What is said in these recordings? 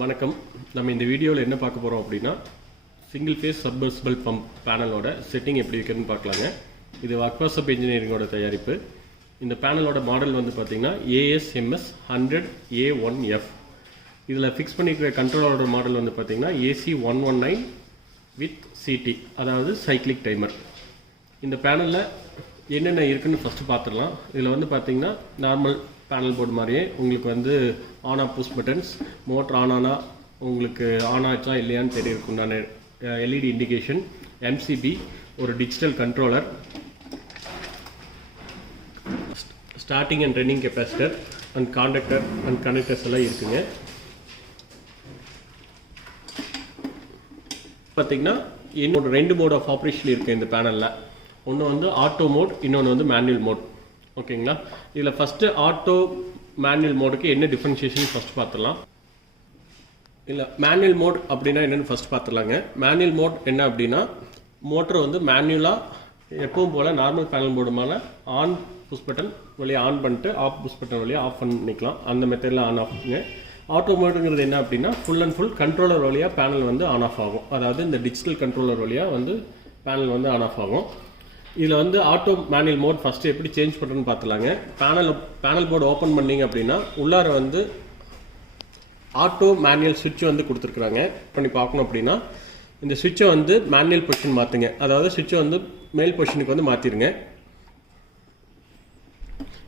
வணக்கம். நம்ம இந்த வீடியோவில் என்ன பார்க்க போகிறோம் அப்படின்னா சிங்கிள் ஃபேஸ் சப்மர்சிபிள் பம்ப் பேனலோட செட்டிங் எப்படி இருக்குதுன்னு பார்க்கலாங்க. இது வக்வாசப் இன்ஜினியரிங்கோட தயாரிப்பு. இந்த பேனலோட மாடல் வந்து பார்த்திங்கன்னா ASMS 100A1F. இதில் ஃபிக்ஸ் பண்ணிக்கிற கண்ட்ரோலரோட மாடல் வந்து பார்த்திங்கன்னா AC119 வித் CT, அதாவது சைக்ளிக் டைமர். இந்த பேனலில் என்னென்ன இருக்குன்னு ஃபஸ்ட்டு பார்த்துடலாம். இதில் வந்து பார்த்திங்கன்னா நார்மல் பேனல் போர்டு மாதிரியே உங்களுக்கு வந்து on off push buttons, motor on ஆனால் உங்களுக்கு ஆன் ஆச்சா இல்லையான்னு தெரியறதுக்குண்டான LED இண்டிகேஷன், MCB, ஒரு digital controller, starting and running capacitor and contactor and connectors எல்லாம் இருக்குங்க. பார்த்திங்கன்னா இன்னொரு 2 மோட் ஆஃப் ஆப்ரேஷன் இருக்குது இந்த பேனலில். ஒன்று வந்து ஆட்டோ மோட், இன்னொன்று வந்து மேனுவல் மோட். ஓகேங்களா? இதில் ஃபஸ்ட்டு ஆட்டோ மேனுவல் மோடுக்கு என்ன டிஃப்ரென்ஷியேஷன் ஃபஸ்ட் பார்த்துடலாம். இல்லை, மேனுவல் மோட் அப்படின்னா என்னென்னு ஃபஸ்ட் பார்த்துடலாங்க. மேனுவல் மோட் என்ன அப்படின்னா, மோட்டர் வந்து மேனுவலாக எப்பவும் போல் நார்மல் பேனல் மோடு மேலே ஆன் புஷ் பட்டன் வழியாக ஆன் பண்ணிட்டு ஆஃப் புஷ் பட்டன் வழியாக ஆஃப் பண்ணிக்கலாம். அந்த மெத்தடில் ஆன் ஆஃப்ங்க. ஆட்டோ மோடுங்கிறது என்ன அப்படின்னா, ஃபுல் அண்ட் ஃபுல் கண்ட்ரோலர் வழியாக பேனல் வந்து ஆன் ஆஃப் ஆகும். அதாவது இந்த டிஜிட்டல் கண்ட்ரோலர் வழியாக வந்து பேனல் வந்து ஆன் ஆஃப் ஆகும். இதில் வந்து ஆட்டோ மேனுவல் மோட் ஃபஸ்ட்டு எப்படி சேஞ்ச் பண்ணுறதுன்னு பார்த்துலாங்க. பேனல் போர்டு ஓப்பன் பண்ணிங்க அப்படின்னா உள்ளார வந்து ஆட்டோ மேனுவல் சுவிட்ச் வந்து கொடுத்துருக்குறாங்க. பண்ணி பார்க்கணும் அப்படின்னா இந்த சுவிட்சை வந்து மேனுவல் பொசிஷன் மாற்றுங்க. அதாவது சுவிட்சை வந்து மேல் பொசிஷனுக்கு வந்து மாற்றிடுங்க.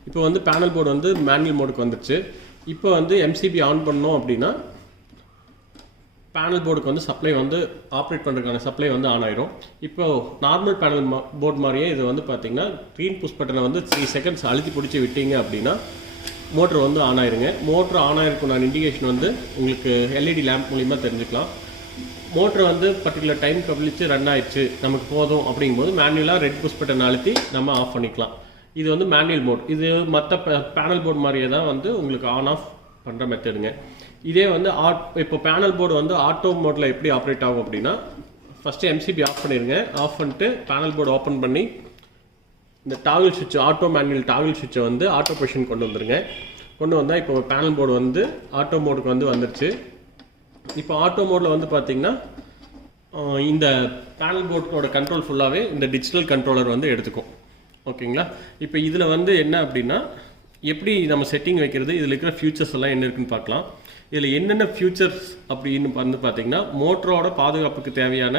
இப்போ வந்து பேனல் போர்டு வந்து மேனுவல் மோடுக்கு வந்துடுச்சு. இப்போ வந்து MCB ஆன் பண்ணோம் அப்படின்னா பேனல் போர்டுக்கு வந்து சப்ளை வந்து ஆப்ரேட் பண்ணுறதுக்கான சப்ளை வந்து ஆன் ஆயிரும். இப்போ நார்மல் பேனல் போர்டு மாதிரியே இது வந்து பார்த்திங்கன்னா க்ரீன் புஷ் பட்டனை வந்து 3 செகண்ட்ஸ் அழுத்தி பிடிச்சி விட்டீங்க அப்படின்னா மோட்ரு வந்து ஆன் ஆயிருங்க. மோட்ரு ஆன் ஆயிருக்குண்டான இண்டிகேஷன் வந்து உங்களுக்கு LED லேம்ப் மூலிமா தெரிஞ்சுக்கலாம். மோட்ரு வந்து பர்டிகுலர் டைம் கழிச்சு ரன் ஆயிடுச்சு, நமக்கு போதும் அப்படிங்கும்போது மேனுவலாக ரெட் புஷ் பட்டன் அழுத்தி நம்ம ஆஃப் பண்ணிக்கலாம். இது வந்து மேனுவல் மோட். இது மற்ற பேனல் போர்டு மாதிரியே தான் வந்து உங்களுக்கு ஆன் ஆஃப் பண்ணுற மெத்தடுங்க. இதே வந்து இப்போ பேனல் போர்டு வந்து ஆட்டோ மோடில் எப்படி ஆப்ரேட் ஆகும் அப்படின்னா, ஃபஸ்ட்டு MCB ஆஃப் பண்ணிடுங்க. ஆஃப் பண்ணிட்டு பேனல் போர்டு ஓப்பன் பண்ணி இந்த டாகிள் சுவிட்ச், ஆட்டோ மேனுவல் டாகிள் சுவிட்சை வந்து ஆட்டோ பொசிஷன் கொண்டு வந்துடுங்க. கொண்டு வந்தால் இப்போ பேனல் போர்டு வந்து ஆட்டோ மோடுக்கு வந்து வந்துருச்சு. இப்போ ஆட்டோ மோடில் வந்து பார்த்திங்கன்னா இந்த பேனல் போர்டோட கண்ட்ரோல் ஃபுல்லாகவே இந்த டிஜிட்டல் கண்ட்ரோலர் வந்து எடுத்துக்கும். ஓகேங்களா? இப்போ இதில் வந்து என்ன அப்படின்னா, எப்படி நம்ம செட்டிங் வைக்கிறது, இதில் இருக்கிற ஃபியூச்சர்ஸ் எல்லாம் என்ன இருக்குன்னு பார்க்கலாம். இதில் என்னென்ன ஃபியூச்சர்ஸ் அப்படின்னு வந்து பார்த்திங்கன்னா, மோட்டரோட பாதுகாப்புக்கு தேவையான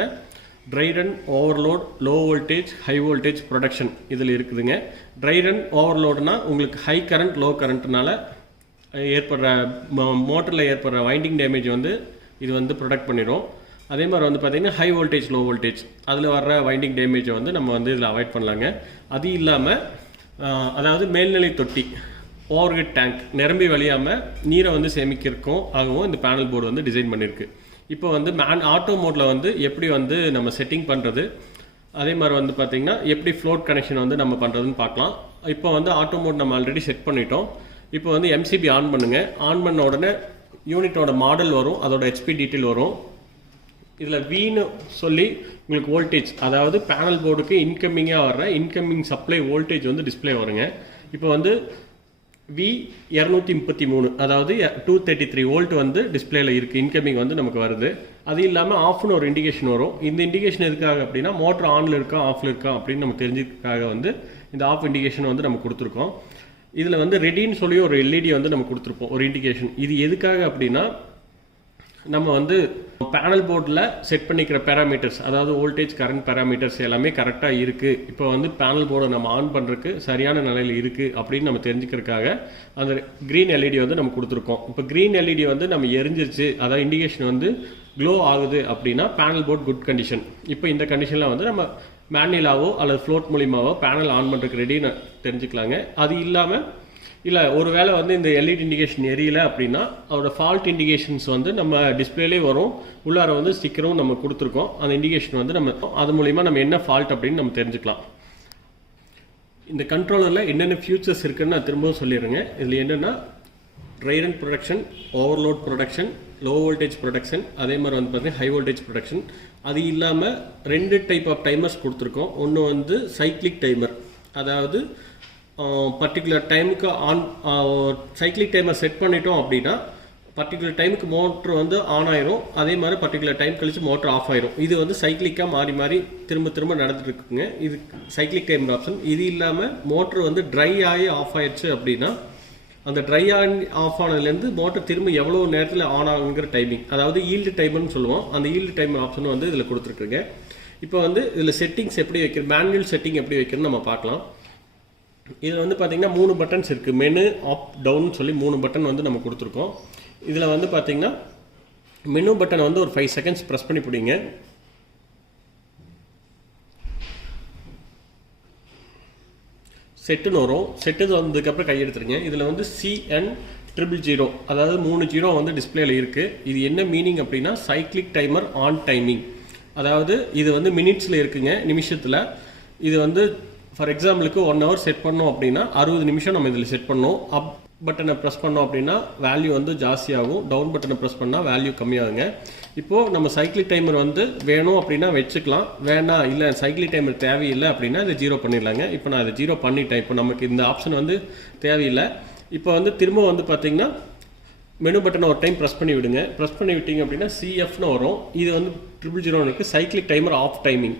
try run, overload, low voltage, high voltage production இதில் இருக்குதுங்க. ட்ரை ரன், ஓவர்லோடுனா உங்களுக்கு ஹை கரண்ட், லோ கரண்ட்னால ஏற்படுற மோட்டரில் ஏற்படுற வைண்டிங் டேமேஜ் வந்து இது வந்து ப்ரொடக்ட் பண்ணிடும். அதே மாதிரி வந்து பார்த்திங்கன்னா ஹை வோல்டேஜ், லோ வோல்டேஜ் அதில் வர்ற வைண்டிங் டேமேஜை வந்து நம்ம வந்து இதில் அவாய்ட் பண்ணலாங்க. அது இல்லாமல் அதாவது மேல்நிலை தொட்டி, ஓவர்ஹெட் டேங்க் நிரம்பி வழியாமல் நீரை வந்து சேமிக்கிறதுக்கும் ஆகவும் இந்த பேனல் போர்டு வந்து டிசைன் பண்ணியிருக்கு. இப்போ வந்து ஆட்டோ மோடில் வந்து எப்படி வந்து நம்ம செட்டிங் பண்ணுறது, அதே மாதிரி வந்து பார்த்திங்கன்னா எப்படி ஃப்ளோட் கனெக்ஷன் வந்து நம்ம பண்ணுறதுன்னு பார்க்கலாம். இப்போ வந்து ஆட்டோ மோட் நம்ம ஆல்ரெடி செட் பண்ணிட்டோம். இப்போ வந்து MCB ஆன் பண்ணுங்கள். ஆன் பண்ண உடனே யூனிட்டோட மாடல் வரும், அதோட HP டீட்டெயில் வரும். இதில் Vன்னு சொல்லி உங்களுக்கு வோல்டேஜ், அதாவது பேனல் போர்டுக்கு இன்கமிங்காக வர்ற இன்கமிங் சப்ளை வோல்டேஜ் வந்து டிஸ்பிளே வருங்க. இப்போ வந்து V233, அதாவது 233 வோல்ட் வந்து டிஸ்பிளேல இருக்குது, இன்கமிங் வந்து நமக்கு வருது. அது இல்லாமல் ஆஃப்னு ஒரு இண்டிகேஷன் வரும். இந்த இண்டிகேஷன் எதுக்காக அப்படின்னா, மோட்டர் ஆனில் இருக்கா ஆஃபில் இருக்கா அப்படின்னு நம்ம தெரிஞ்சுக்காக வந்து இந்த ஆஃப் இண்டிகேஷன் வந்து நம்ம கொடுத்துருக்கோம். இதில் வந்து ரெடின்னு சொல்லி ஒரு LED வந்து நம்ம கொடுத்துருப்போம், ஒரு இண்டிகேஷன். இது எதுக்காக அப்படின்னா, நம்ம வந்து பேனல் போர்டில் செட் பண்ணிக்கிற பேராமீட்டர்ஸ், அதாவது வோல்டேஜ், கரண்ட் பேராமீட்டர்ஸ் எல்லாமே கரெக்டாக இருக்குது, இப்போ வந்து பேனல் போர்டை நம்ம ஆன் பண்ணுறதுக்கு சரியான நிலையில் இருக்குது அப்படின்னு நம்ம தெரிஞ்சுக்கிறதுக்காக அந்த க்ரீன் LED வந்து நம்ம கொடுத்துருக்கோம். இப்போ க்ரீன் LED வந்து நம்ம எரிஞ்சிருச்சு, அதாவது இண்டிகேஷன் வந்து க்ளோ ஆகுது அப்படின்னா பேனல் போர்ட் குட் கண்டிஷன். இப்போ இந்த கண்டிஷனில் வந்து நம்ம மேனுவலாவோ அல்லது ஃப்ளோட் மூலியமாவோ பேனல் ஆன் பண்ணுறதுக்கு ரெடின்னு தெரிஞ்சுக்கலாங்க. அது இல்லாமல் இல்லை ஒரு வேளை வந்து இந்த LED இண்டிகேஷன் எரியல அப்படின்னா அதோட ஃபால்ட் இண்டிகேஷன்ஸ் வந்து நம்ம டிஸ்பிளேலே வரும். உள்ளார வந்து ஸ்டிக்கரும் நம்ம கொடுத்துருக்கோம். அந்த இண்டிகேஷன் வந்து நம்ம அது மூலிமா நம்ம என்ன ஃபால்ட் அப்படின்னு நம்ம தெரிஞ்சுக்கலாம். இந்த கண்ட்ரோலரில் என்னென்ன ஃபியூச்சர்ஸ் இருக்குன்னு நான் திரும்பவும் சொல்லிடுறேங்க. இதில் என்னென்னா try run production, overload production, low voltage production, அதே மாதிரி வந்து பார்த்தீங்கன்னா ஹை வோல்டேஜ் ப்ரொடக்ஷன். அது இல்லாமல் 2 டைப் ஆஃப் டைமர்ஸ் கொடுத்துருக்கோம். ஒன்று வந்து சைக்ளிக் டைமர், அதாவது பர்டிகுலர் டைமுக்கு ஆன் சைக்ளிக் டைமர் செட் பண்ணிட்டோம் அப்படின்னா பர்டிகுலர் டைமுக்கு மோட்ரு வந்து ஆன் ஆயிரும், அதே மாதிரி பர்டிகுலர் டைம் கழிச்சு மோட்ரு ஆஃப் ஆயிரும். இது வந்து சைக்கிளிக்காக மாறி மாறி திரும்ப திரும்ப நடந்துட்டு இருக்குங்க. இது சைக்கிளிக் டைமர் ஆப்ஷன். இது இல்லாமல் மோட்ரு வந்து ட்ரை ஆகி ஆஃப் ஆயிடுச்சு அப்படின்னா அந்த ட்ரை ஆஃப் ஆனதுலேருந்து மோட்டர் திரும்ப எவ்வளோ நேரத்தில் ஆன் ஆகுங்கிற டைமிங், அதாவது ஈல்டு டைமர்னு சொல்லுவோம், அந்த ஈல்டு டைமர் ஆப்ஷன் வந்து இதில் கொடுத்துருக்குங்க. இப்போ வந்து இதில் செட்டிங்ஸ் எப்படி வைக்கிறது, மேனுவல் செட்டிங் எப்படி வைக்கிறதுன்னு நம்ம பார்க்கலாம். இதில் வந்து பார்த்திங்கன்னா 3 பட்டன்ஸ் இருக்குது. மெனு, அப், டவுன் சொல்லி 3 பட்டன் வந்து நம்ம கொடுத்துருக்கோம். இதில் வந்து பார்த்திங்கன்னா மெனு பட்டனை வந்து ஒரு 5 செகண்ட்ஸ் ப்ரெஸ் பண்ணி பிடிங்க. செட்டுன்னு வரும். செட்டு வந்ததுக்கப்புறம் கையெடுத்துருங்க. இதில் வந்து CN000, அதாவது 3 0 வந்து டிஸ்பிளேல இருக்குது. இது என்ன மீனிங் அப்படின்னா சைக்கிளிக் டைமர் ஆன் டைமிங். அதாவது இது வந்து மினிட்ஸில் இருக்குங்க, நிமிஷத்தில். இது வந்து ஃபார் எக்ஸாம்பிளுக்கு 1 hour செட் பண்ணோம் அப்படின்னா 60 நிமிஷம் நம்ம இதில் செட் பண்ணோம். அப் பட்டனை ப்ரெஸ் பண்ணோம் அப்படின்னா வேல்யூ வந்து ஜாஸ்தியாகும், டவுன் பட்டனை ப்ரெஸ் பண்ணால் வேல்யூ கம்மியாகுங்க. இப்போது நம்ம சைக்கிளிக் டைமர் வந்து வேணும் அப்படின்னா வச்சுக்கலாம், வேணாம் இல்லை சைக்கிளிக் டைமர் தேவையில்லை அப்படின்னா இதை 0 பண்ணிடலாங்க. இப்போ நான் இதை 0 பண்ணிட்டேன். இப்போ நமக்கு இந்த ஆப்ஷன் வந்து தேவையில்லை. இப்போ வந்து திரும்ப வந்து பார்த்திங்கன்னா மெனு பட்டனை ஒரு டைம் ப்ரெஸ் பண்ணி விடுங்க. ப்ரெஸ் பண்ணி விட்டீங்க அப்படின்னா CFன்னு வரும். இது வந்து 000 இருக்குது, சைக்கிளிக் டைமர் ஆஃப் டைமிங்.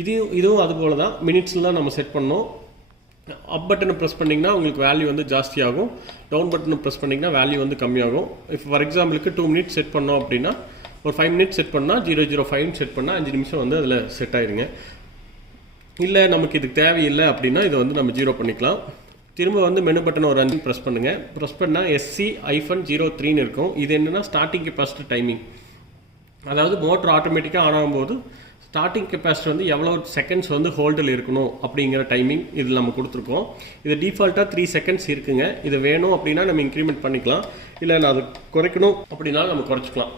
இதுவும் அது போல தான், மினிட்ஸில் தான் நம்ம செட் பண்ணோம். அப் பட்டனை ப்ரெஸ் பண்ணிங்கன்னா உங்களுக்கு வேல்யூ வந்து ஜாஸ்தியாகும், டவுன் பட்டனை ப்ரெஸ் பண்ணிங்கன்னா வேல்யூ வந்து கம்மியாகும். இப்போ ஃபார் எக்ஸாம்பிளுக்கு 2 மினிட்ஸ் செட் பண்ணோம் அப்படின்னா ஒரு 5 மினிட்ஸ் செட் பண்ணால் 005 செட் பண்ணால் 5 நிமிஷம் வந்து அதில் செட் ஆயிருங்க. இல்லை நமக்கு இதுக்கு தேவையில்லை அப்படின்னா இதை வந்து நம்ம 0 பண்ணிக்கலாம். திரும்ப வந்து மெனு பட்டனை ஒரு 5 ப்ரெஸ் பண்ணுங்கள். ப்ரெஸ் பண்ணால் SC-03ன்னு இருக்கும். இது என்னென்னா ஸ்டார்டிங் கெப்பாசிட்டி டைமிங். அதாவது மோட்டர் ஆட்டோமேட்டிக்காக ஆன் ஆகும்போது ஸ்டார்டிங் கெப்பாசிட்டி வந்து எவ்வளோ செகண்ட்ஸ் வந்து ஹோல்டில் இருக்கணும் அப்படிங்கிற டைமிங் இதில் நம்ம கொடுத்துருக்கோம். இது டிஃபால்ட்டாக 3 செகண்ட்ஸ் இருக்குங்க. இது வேணும் அப்படின்னா நம்ம இன்க்ரிமெண்ட் பண்ணிக்கலாம், இல்லை நான் அது குறைக்கணும் அப்படின்னா நம்ம குறைச்சிக்கலாம்.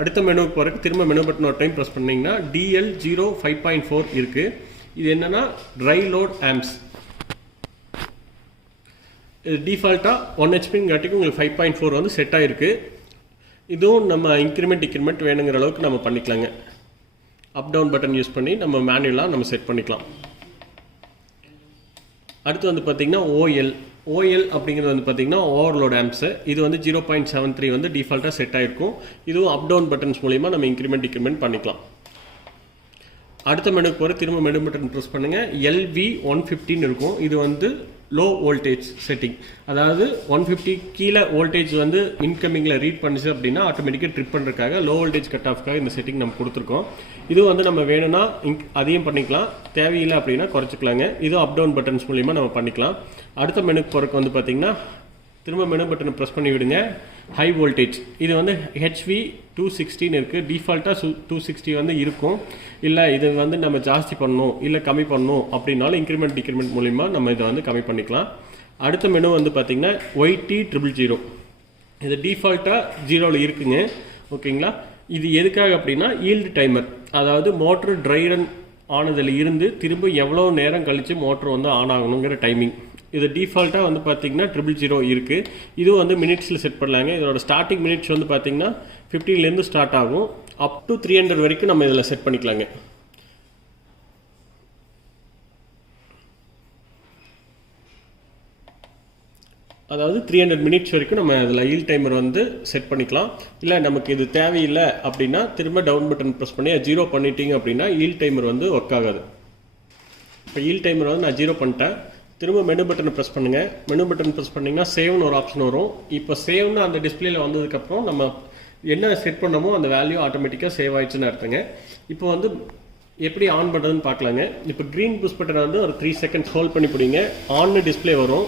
அடுத்த மெனுவுக்கு போகிறதுக்கு திரும்ப மெனு பட்டன் ஒரு டைம் ப்ரெஸ் பண்ணிங்கன்னா DL0 5.4 இருக்குது. இது என்னென்னா ட்ரை லோட் ஆம்ப்ஸ். இது டிஃபால்ட்டாக 1 HPங்காட்டிக்கு உங்களுக்கு 5.4 வந்து செட் ஆகிருக்கு. இதுவும் நம்ம இன்க்ரிமெண்ட் வேணுங்கிற அளவுக்கு நம்ம பண்ணிக்கலாங்க. அப் டவுன் பட்டன் யூஸ் பண்ணி நம்ம மேனுவலாக நம்ம செட் பண்ணிக்கலாம். அடுத்து வந்து பார்த்திங்கன்னா OL அப்படிங்கிறது வந்து பார்த்திங்கன்னா ஓவர்லோட் ஆம்ப்ஸு. இது வந்து 0.73 வந்து டிஃபால்ட்டாக செட் ஆகிருக்கும். இதுவும் அப் டவுன் பட்டன்ஸ் மூலிமா நம்ம இன்க்ரிமெண்ட் பண்ணிக்கலாம். அடுத்த மெனுக்கு போகிற திரும்ப மெனு பட்டன் ப்ரெஸ் பண்ணுங்கள். LV115 இருக்கும். இது வந்து லோ வோல்டேஜ் செட்டிங். அதாவது 150 கீழே வோல்டேஜ் வந்து இன்கமிங்கில் ரீட் பண்ணிச்சு அப்படின்னா ஆட்டோமேட்டிக்காக ட்ரிப் பண்ணுறதுக்காக லோ வோல்டேஜ் கட் ஆஃப்காக இந்த செட்டிங் நம்ம கொடுத்துருக்கோம். இது வந்து நம்ம வேணும்னா அதையும் பண்ணிக்கலாம், தேவையில்லை அப்படின்னா குறைச்சிக்கலாங்க. இதுவும் அப் டவுன் பட்டன்ஸ் மூலிமா நம்ம பண்ணிக்கலாம். அடுத்த மெனுக்கு போகிறதுக்கு வந்து பார்த்திங்கன்னா திரும்ப மெனு பட்டனை ப்ரெஸ் பண்ணி விடுங்க. ஹை வோல்டேஜ் இது வந்து HV216 இருக்குது. டிஃபால்ட்டாக 260 வந்து இருக்கும். இல்லை இது வந்து நம்ம ஜாஸ்தி பண்ணணும் இல்லை கம்மி பண்ணணும் அப்படின்னாலும் இன்க்ரிமெண்ட் மூலிமா நம்ம இதை வந்து கம்மி பண்ணிக்கலாம். அடுத்த மெனு வந்து பார்த்திங்கன்னா YT000. இது டிஃபால்ட்டாக 0ல் இருக்குங்க. ஓகேங்களா. இது எதுக்காக அப்படின்னா ஈல்டு டைமர், அதாவது மோட்ரு ட்ரை ரன் ஆனதில் இருந்து திரும்ப எவ்வளோ நேரம் கழித்து மோட்ரு வந்து ஆன் ஆகணுங்கிற டைமிங். இது டிஃபால்ட்டாக வந்து பார்த்திங்கன்னா 000 இருக்குது. இதுவும் வந்து மினிட்ஸில் செட் பண்ணலாங்க. இதோட ஸ்டார்டிங் மினிட்ஸ் வந்து பார்த்திங்கன்னா 15லேருந்து ஸ்டார்ட் ஆகும். அப் டு 300 வரைக்கும் நம்ம இதில் செட் பண்ணிக்கலாங்க. அதாவது 300 மினிட்ஸ் வரைக்கும் நம்ம இதில் ஈல் டைமர் வந்து செட் பண்ணிக்கலாம். இல்லை நமக்கு இது தேவையில்லை அப்படின்னா திரும்ப டவுன் பட்டன் ப்ரெஸ் பண்ணி 0 பண்ணிட்டீங்க அப்படின்னா ஈல் டைமர் வந்து ஒர்க் ஆகாது. இப்போ ஈல் டைமர் வந்து நான் 0 பண்ணிட்டேன். திரும்ப மெனு பட்டனை ப்ரெஸ் பண்ணுங்கள். மெனு பட்டன் ப்ரெஸ் பண்ணிங்கன்னா சேவ்னு ஒரு ஆப்ஷன் வரும். இப்போ சேவ்னு அந்த டிஸ்பிளேல வந்ததுக்கப்புறம் நம்ம என்ன செட் பண்ணமோ அந்த வேல்யூ ஆட்டோமேட்டிக்காக சேவ் ஆயிடுச்சுன்னு அர்த்தங்க. இப்போ வந்து எப்படி ஆன் பண்ணுறதுன்னு பார்க்கலாங்க. இப்போ க்ரீன் புஷ் பட்டனை வந்து ஒரு 3 செகண்ட்ஸ் ஹோல்ட் பண்ணி பிடிங்க. ஆன்னு டிஸ்பிளே வரும்.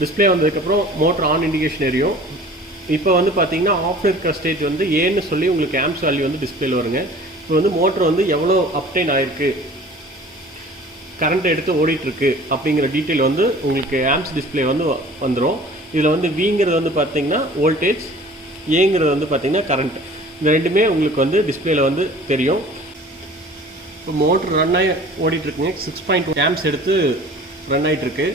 டிஸ்பிளே வந்ததுக்கப்புறம் மோட்டர் ஆன் இண்டிகேஷன் எரியும். இப்போ வந்து பார்த்தீங்கன்னா ஆஃப் இருக்கிற ஸ்டேஜ் வந்து ஏன்னு சொல்லி உங்களுக்கு ஆம்ப்ஸ் வேல்யூ வந்து டிஸ்பிளேல வருங்க. இப்போ வந்து மோட்டர் வந்து எவ்வளோ அப்டைன் ஆயிருக்கு, கரண்ட் எடுத்து ஓடிட்டுருக்கு அப்படிங்கிற டீட்டெயில் வந்து உங்களுக்கு ஆம்ப்ஸ் டிஸ்பிளே வந்து வந்துடும். இதில் வந்து விங்கிறது வந்து பார்த்தீங்கன்னா வோல்டேஜ், ஏங்கிறது வந்து பார்த்தீங்கன்னா கரண்ட். இந்த ரெண்டுமே உங்களுக்கு வந்து டிஸ்பிளேல வந்து தெரியும். இப்போ மோட்டர் ரன் ஆகி ஓடிட்டுருக்குங்க. 6.1 ஆம்ப்ஸ் எடுத்து ரன் ஆகிட்டுருக்கு.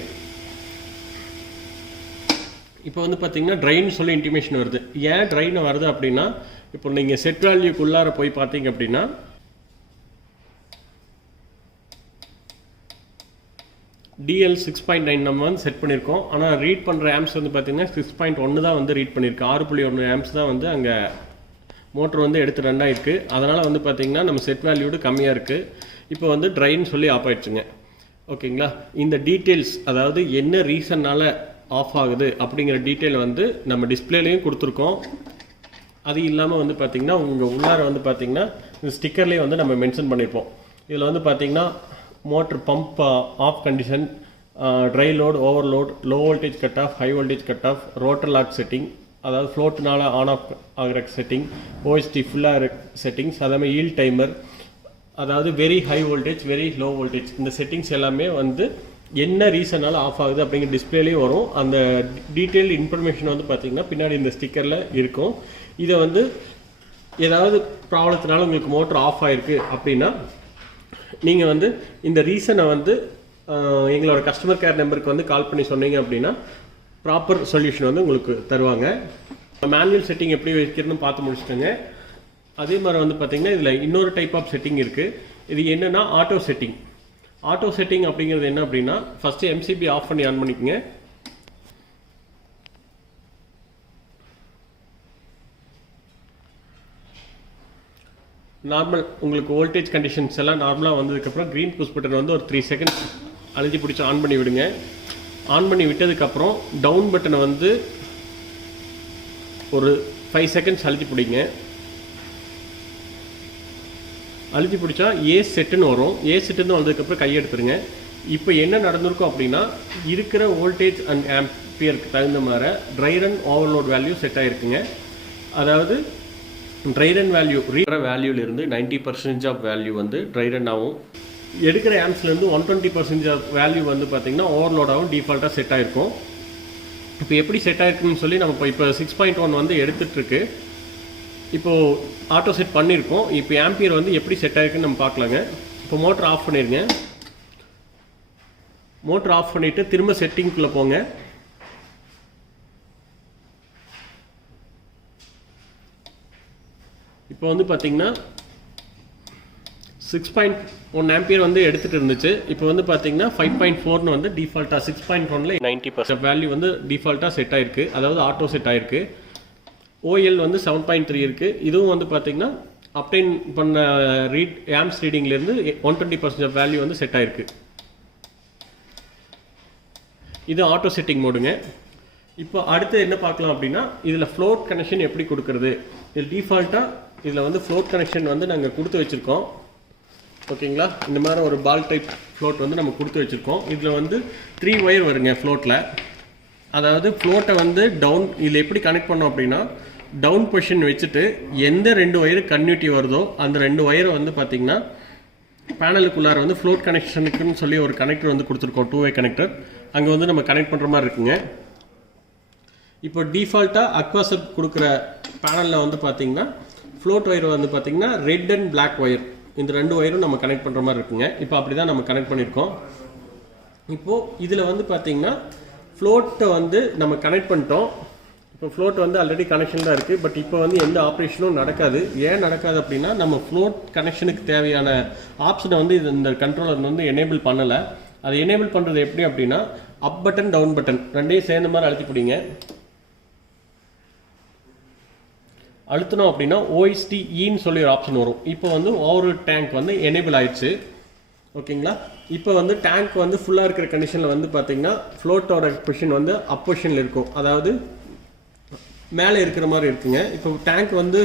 இப்போ வந்து பார்த்தீங்கன்னா ட்ரைன்னு சொல்லி இன்டிமேஷன் வருது. ஏன் ட்ரைன்னு வருது அப்படின்னா இப்போ நீங்கள் செட் வேல்யூக்குள்ளார போய் பார்த்தீங்க அப்படின்னா DL 6.9 நம்ம வந்து செட் பண்ணியிருக்கோம். ஆனால் ரீட் பண்ணுற ஆம்ஸ் வந்து பார்த்திங்கன்னா 6.1 தான் வந்து ரீட் பண்ணியிருக்கு. 6.1 ஆம்ஸ் தான் வந்து அங்கே மோட்ரு வந்து எடுத்து ரன் ஆகிருக்கு. அதனால் வந்து பார்த்திங்கன்னா நம்ம செட் வேல்யூடு கம்மியாக இருக்குது. இப்போ வந்து ட்ரைன்னு சொல்லி ஆஃப் ஆகிடுச்சுங்க. ஓகேங்களா? இந்த டீட்டெயில்ஸ், அதாவது என்ன ரீசன்னால் ஆஃப் ஆகுது அப்படிங்கிற டீட்டெயில் வந்து நம்ம டிஸ்பிளேலையும் கொடுத்துருக்கோம். அது இல்லாமல் வந்து பார்த்திங்கன்னா உங்கள் உள்ளார வந்து பார்த்திங்கன்னா இந்த ஸ்டிக்கர்லேயே வந்து நம்ம மென்ஷன் பண்ணியிருப்போம். இதில் வந்து பார்த்திங்கன்னா motor pump off condition, dry load, overload, low voltage cut off, high voltage cut off, rotor lock setting, அதாவது ஃப்ளோட்னால ஆன் ஆஃப் ஆகிற செட்டிங், OSD ஃபுல்லாக செட்டிங்ஸ், அதேமாதிரி ஈல் டைமர், அதாவது very high voltage, very low voltage, இந்த செட்டிங்ஸ் எல்லாமே வந்து என்ன ரீசனால் ஆஃப் ஆகுது அப்படிங்கிற டிஸ்பிளேலேயும் வரும். அந்த டீட்டெயில் இன்ஃபர்மேஷன் வந்து பார்த்திங்கன்னா பின்னாடி இந்த ஸ்டிக்கரில் இருக்கும். இதை வந்து ஏதாவது ப்ராப்ளத்தினால உங்களுக்கு மோட்டர் ஆஃப் ஆகிருக்கு அப்படின்னா நீங்கள் வந்து இந்த ரீசனை வந்து எங்களோட கஸ்டமர் கேர் நம்பருக்கு வந்து கால் பண்ணி சொன்னீங்க அப்படின்னா ப்ராப்பர் சொல்யூஷன் வந்து உங்களுக்கு தருவாங்க. மேனுவல் செட்டிங் எப்படி வைக்கிறதுன்னு பார்த்து முடிச்சுட்டோங்க. அதே மாதிரி வந்து பார்த்திங்கன்னா இதில் இன்னொரு டைப் ஆஃப் செட்டிங் இருக்குது. இது என்னென்னா ஆட்டோ செட்டிங். ஆட்டோ செட்டிங் அப்படிங்கிறது என்ன அப்படின்னா, ஃபஸ்ட்டு MCB ஆஃப் பண்ணி ஆன் பண்ணிக்கோங்க. நார்மல் உங்களுக்கு வோல்டேஜ் கண்டிஷன்ஸ் எல்லாம் நார்மலாக வந்ததுக்கப்புறம் க்ரீன் புஷ் பட்டன் வந்து ஒரு 3 செகண்ட்ஸ் அழுத்தி பிடிச்சி ஆன் பண்ணி விடுங்க. ஆன் பண்ணி விட்டதுக்கப்புறம் டவுன் பட்டனை வந்து ஒரு 5 செகண்ட்ஸ் அழுத்தி பிடிங்க. அழுத்தி பிடிச்சா ஏ செட்டுன்னு வரும். ஏ செட்டுன்னு வந்ததுக்கப்புறம் கையெடுத்துருங்க. இப்போ என்ன நடந்திருக்கும் அப்படின்னா, இருக்கிற வோல்டேஜ் அண்ட் ஆம்பியருக்கு தகுந்த மாதிரி dry run overload value set ஆகிருக்குங்க. அதாவது ட்ரை ரன் வேல்யூ வேல்யூலேருந்து 90% ஆஃப் வேல்யூ வந்து ட்ரை ரன் ஆகும். எடுக்கிற ஆம்ஸ்லேருந்து 120% ஆஃப் வேல்யூ வந்து பார்த்திங்கன்னா ஓவர்லோடாகவும் டிஃபால்ட்டாக செட் ஆகிருக்கும். இப்போ எப்படி செட் ஆகிருக்குன்னு சொல்லி நம்ம இப்போ 6.1 வந்து எடுத்துகிட்ருக்கு. இப்போது ஆட்டோ செட் பண்ணியிருக்கோம். இப்போ ஆம்பியர் வந்து எப்படி செட் ஆகிருக்குன்னு நம்ம பார்க்கலாங்க. இப்போ மோட்டர் ஆஃப் பண்ணிடுங்க. மோட்டர் ஆஃப் பண்ணிவிட்டு திரும்ப செட்டிங்குள்ளே போங்க. இப்போ வந்து பார்த்திங்கன்னா 6.1 ஆம்பியர் வந்து எடுத்துகிட்டு இருந்துச்சு. இப்போ வந்து பார்த்திங்கன்னா 5.4ன்னு வந்து டிஃபால்ட்டாக 6.1ல் 90% வேல்யூ வந்து டிஃபால்ட்டாக செட் ஆகிருக்கு. அதாவது ஆட்டோ செட் ஆகிருக்கு. OL வந்து 7.3 இருக்குது. இதுவும் வந்து பார்த்திங்கன்னா அப்டைன் பண்ண ஆம்ஸ் ரீடிங்லேருந்து 120% ஆஃப் வேல்யூ வந்து செட் ஆகிருக்கு. இது ஆட்டோ செட்டிங் மோடுங்க. இப்போ அடுத்து என்ன பார்க்கலாம் அப்படின்னா, இதில் ஃப்ளோட் கனெக்ஷன் எப்படி கொடுக்குறது. இது டிஃபால்ட்டாக இதில் வந்து ஃப்ளோட் கனெக்ஷன் வந்து நாங்கள் கொடுத்து வச்சுருக்கோம். ஓகேங்களா? இந்த மாதிரி ஒரு பால் டைப் ஃப்ளோட் வந்து நம்ம கொடுத்து வச்சுருக்கோம். இதில் வந்து 3 ஒயர் வருங்க ஃப்ளோட்டில். அதாவது ஃப்ளோட்டை வந்து டவுன் இதில் எப்படி கனெக்ட் பண்ணோம் அப்படின்னா, டவுன் பொசிஷன் வச்சுட்டு எந்த 2 ஒயரு கன்டினியூட்டி வருதோ அந்த 2 ஒயரை வந்து பார்த்திங்கன்னா பேனலுக்குள்ளார வந்து ஃப்ளோட் கனெக்ஷனுக்குன்னு சொல்லி ஒரு கனெக்டர் வந்து கொடுத்துருக்கோம். 2-வே கனெக்டர். அங்கே வந்து நம்ம கனெக்ட் பண்ணுற மாதிரி இருக்குங்க. இப்போ டிஃபால்ட்டாக அக்வாசப் கொடுக்குற பேனலில் வந்து பார்த்திங்கன்னா ஃப்ளோட் ஒயர் வந்து பார்த்திங்கன்னா ரெட் அண்ட் பிளாக் ஒயர், இந்த 2 ஒயரும் நம்ம கனெக்ட் பண்ணுற மாதிரி இருக்குங்க. இப்போ அப்படி தான் நம்ம கனெக்ட் பண்ணியிருக்கோம். இப்போது இதில் வந்து பார்த்திங்கன்னா ஃப்ளோட்டை வந்து நம்ம கனெக்ட் பண்ணிட்டோம். இப்போ ஃப்ளோட் வந்து ஆல்ரெடி கனெக்ஷன் தான் இருக்குது. பட் இப்போ வந்து எந்த ஆப்ரேஷனும் நடக்காது. ஏன் நடக்காது அப்படின்னா, நம்ம ஃப்ளோட் கனெக்ஷனுக்கு தேவையான ஆப்ஷனை வந்து இந்த கண்ட்ரோலர் வந்து எனேபிள் பண்ணலை. அதை எனேபிள் பண்ணுறது எப்படி அப்படின்னா, அப் பட்டன் டவுன் பட்டன் ரெண்டையும் சேர்ந்த மாதிரி அழுத்தி பிடிங்க. அழுத்தணும் அப்படின்னா OSD ன்னு சொல்லி ஒரு ஆப்ஷன் வரும். இப்போ வந்து ஓவர் டேங்க் வந்து எனேபிள் ஆயிடுச்சு. ஓகேங்களா? இப்போ வந்து டேங்க் வந்து ஃபுல்லாக இருக்கிற கண்டிஷனில் வந்து பார்த்திங்கன்னா ஃப்ளோட்டோட பொசிஷன் வந்து அப் பொசிஷனில் இருக்கும். அதாவது மேலே இருக்கிற மாதிரி இருக்குங்க. இப்போ டேங்க் வந்து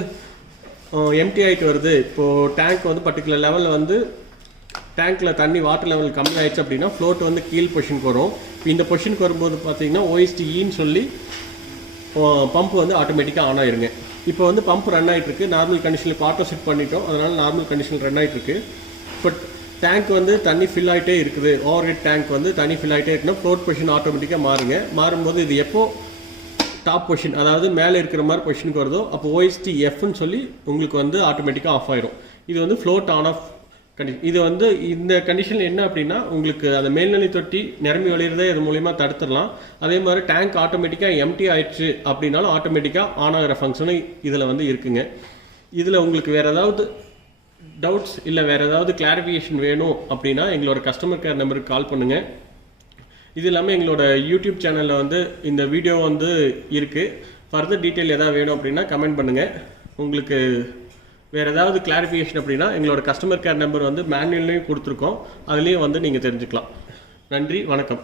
எம்டி ஆகிட்டு வருது. இப்போது டேங்க் வந்து பர்டிகுலர் லெவலில் வந்து டேங்க்கில் தண்ணி வாட்டர் லெவல் கம்மி ஆயிடுச்சு அப்படின்னா ஃப்ளோட் வந்து கீழ் பொசிஷனுக்கு வரும். இப்போ இந்த பொசிஷனுக்கு வரும்போது பார்த்திங்கன்னா OSD ன்னு சொல்லி பம்ப் வந்து ஆட்டோமேட்டிக்காக ஆன் ஆயிருங்க. இப்போ வந்து பம்ப் ரன் ஆகிட்டுருக்கு. நார்மல் கண்டிஷனில் இப்போ ஆட்டோ செட் பண்ணிட்டோம். அதனால் நார்மல் கண்டிஷனில் ரன் ஆகிட்டுருக்கு. பட் டேங்க் வந்து தண்ணி ஃபில் ஆகிட்டே இருக்குது. ஓவர் ஹெட் டேங்க் வந்து தண்ணி ஃபில் ஆகிட்டே இருக்குன்னா ஃப்ளோட் பொசிஷன் ஆட்டோமேட்டிக்காக மாறுங்க. மாறும்போது இது எப்போ டாப் பொசிஷன், அதாவது மேலே இருக்கிற மாதிரி பொசிஷனுக்கு வருதோ அப்போ OSD Fன்னு சொல்லி உங்களுக்கு வந்து ஆட்டோமேட்டிக்காக ஆஃப் ஆயிரும். இது வந்து ஃப்ளோட் ஆன் ஆஃப் கண்டிஷன். இது வந்து இந்த கண்டிஷனில் என்ன அப்படின்னா, உங்களுக்கு அந்த மேல்நிலை தொட்டி நிரம்பி வழிகிறதே இது மூலிமா தடுத்துடலாம். அதே மாதிரி டேங்க் ஆட்டோமேட்டிக்காக எம்டி ஆயிடுச்சு அப்படின்னாலும் ஆட்டோமேட்டிக்காக ஆன் ஆகிற ஃபங்க்ஷனும் இதில் வந்து இருக்குங்க. இதில் உங்களுக்கு வேறு ஏதாவது டவுட்ஸ் இல்லை வேறு ஏதாவது கிளாரிஃபிகேஷன் வேணும் அப்படின்னா எங்களோட கஸ்டமர் கேர் நம்பருக்கு கால் பண்ணுங்கள். இது இல்லாமல் எங்களோட யூடியூப் சேனலில் வந்து இந்த வீடியோ வந்து இருக்குது. ஃபர்தர் டீட்டெயில் எதாவது வேணும் அப்படின்னா கமெண்ட் பண்ணுங்கள். உங்களுக்கு வேறு ஏதாவது கிளாரிஃபிகேஷன் அப்படின்னா எங்களோட கஸ்டமர் கேர் நம்பர் வந்து மேனுவல்லையும் கொடுத்துருக்கோம், அதுலேயும் வந்து நீங்கள் தெரிஞ்சுக்கலாம். நன்றி, வணக்கம்.